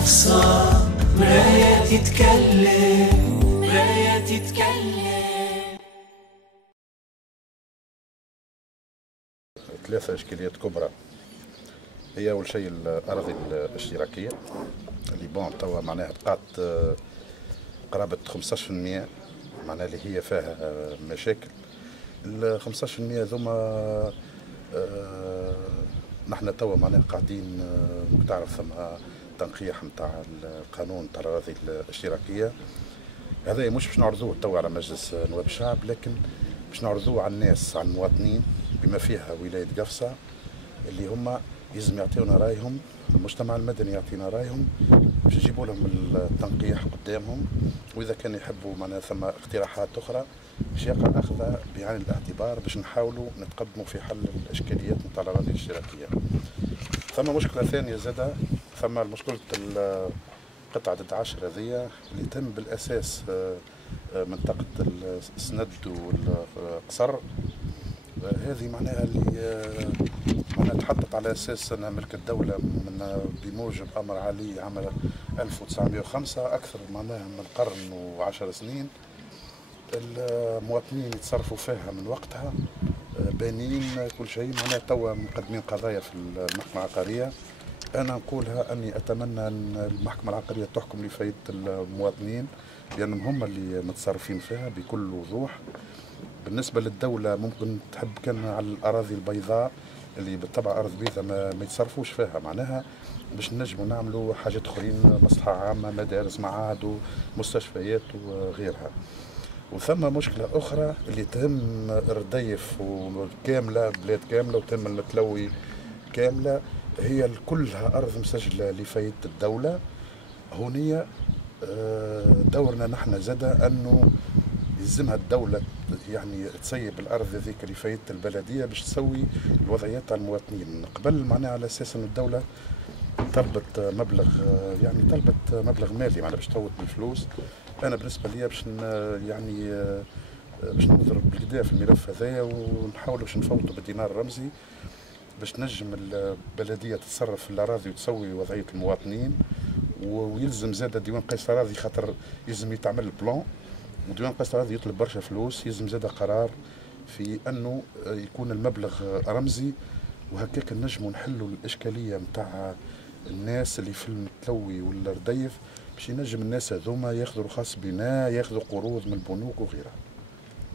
قفصة مراية تتكلم، مراية تتكلم. 3 إشكاليات كبرى. هي أول شيء الأراضي الاشتراكية اللي توا معناها بقات قرابة 15%، معناها اللي هي فيها مشاكل. ال 15% ذوما نحن توا معناها قاعدين تعرف ثم تنقيح نتاع القانون نتاع الأراضي الاشتراكية. هذا مش باش نعرضوه توا على مجلس نواب الشعب، لكن باش نعرضوه على الناس، على المواطنين، بما فيها ولاية قفصة، اللي هما لازم يعطيونا رايهم، المجتمع المدني يعطينا رايهم باش نجيبوا لهم التنقيح قدامهم، واذا كان يحبوا معناها ثم اقتراحات اخرى باش يقع اخذها بعين الاعتبار باش نحاولوا نتقدموا في حل الاشكاليات نتاع الاراضي الاشتراكيه. ثم مشكله ثانيه زاده، ثم مشكله قطعه 11 هذيا اللي تم بالاساس منطقه السند والقصر. هذه معناها اللي معناها تحطت على اساس انها ملك الدوله من بموجب امر علي عام 1905، اكثر معناها من قرن و10 سنين. المواطنين يتصرفوا فيها من وقتها بانين كل شيء. معناها توا مقدمين قضايا في المحكمه العقاريه. انا نقولها اني اتمنى ان المحكمه العقاريه تحكم لفائده المواطنين، لانهم هم اللي متصرفين فيها بكل وضوح. بالنسبة للدولة ممكن تحب كان على الأراضي البيضاء اللي بالطبع أرض بيضاء ما يتصرفوش فيها، معناها باش نجموا نعملوا حاجات أخرين، مصلحة عامة، مدارس، معاهد ومستشفيات وغيرها. وثم مشكلة أخرى اللي تهم الرديف وكاملة، بلاد كاملة، وتهم المتلوي كاملة، هي كلها أرض مسجلة لفائدة الدولة. هونية دورنا نحن زادة أنه يلزمها الدولة يعني تسيب الأرض هذيك لفائدة البلدية باش تسوي الوضعيات على المواطنين. قبل معناها على أساس أن الدولة طلبت مبلغ، يعني طلبت مبلغ مالي معناها باش تفوت بالفلوس. أنا بالنسبة لي باش يعني باش نضرب بالقدا في الملف هذايا ونحاولوا باش نفوتوا بالدينار الرمزي باش تنجم البلدية تتصرف في الأراضي وتسوي وضعية المواطنين. ويلزم زاد ديوان قيس الأراضي خاطر يلزم يتعمل البلان، وديوان قيس الأراضي يطلب برشا فلوس، يلزم زاد قرار في انه يكون المبلغ رمزي، وهكاك نجموا نحلوا الاشكاليه نتاع الناس اللي في المتلوي والرديف باش ينجم الناس هذوما ياخذوا رخص بناء، ياخذوا قروض من البنوك وغيرها.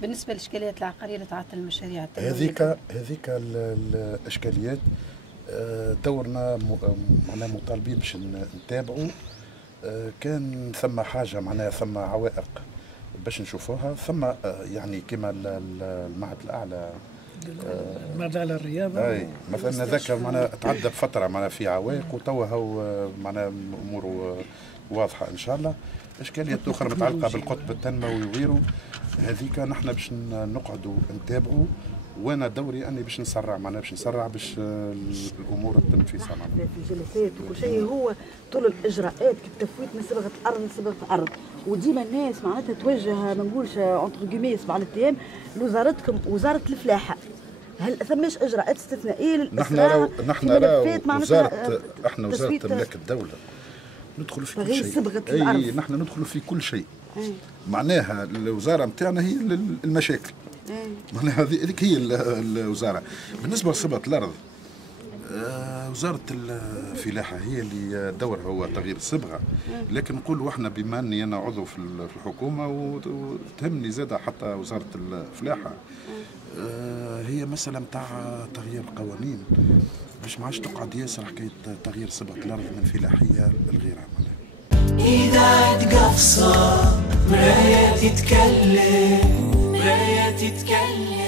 بالنسبه للاشكاليات العقاريه اللي تعطل المشاريع هذيك الاشكاليات دورنا معناها مطالبين باش نتابعوا. كان ثم حاجه معناها ثم عوائق باش نشوفوها، ثم يعني كما المعهد الاعلى المعهد الاعلى للرياضه، اي مثلا هذاك معناها تعدى بفتره معناها في عوائق، وتوا هو معناها اموره واضحه ان شاء الله. اشكاليات اخرى متعلقه بالقطب التنموي وغيره، هذيك نحن باش نقعدوا نتابعوا، وانا دوري اني باش نسرع معناها باش نسرع باش الامور تتم في سرعه في الجلسات وكل شيء. هو طول الاجراءات كتفويت من صبغه الارض لصبغه الارض، وديما الناس معناتها توجه ما نقولش اونتر كيمي 7 ايام لوزارتكم وزاره الفلاحه. هل ثماش اجراءات استثنائيه للاسراع؟ نحن وزاره احنا وزاره ملاك الدوله ندخلوا في كل شيء. صبغه الارض نحن ندخلوا في كل شيء. معناها الوزاره نتاعنا هي المشاكل. معناها هذيك هي الوزاره. بالنسبه لصبغه الارض، وزاره الفلاحه هي اللي دورها هو تغيير الصبغه، لكن نقولوا احنا بما اني انا عضو في الحكومه وتهمني زاده حتى وزاره الفلاحه، هي مساله نتاع تغيير القوانين باش ما عادش تقعد ياسر حكايه تغيير صبغه الارض من فلاحيه لغيرها. إذاعة قفصة مراية تتكلم، مراية تتكلم.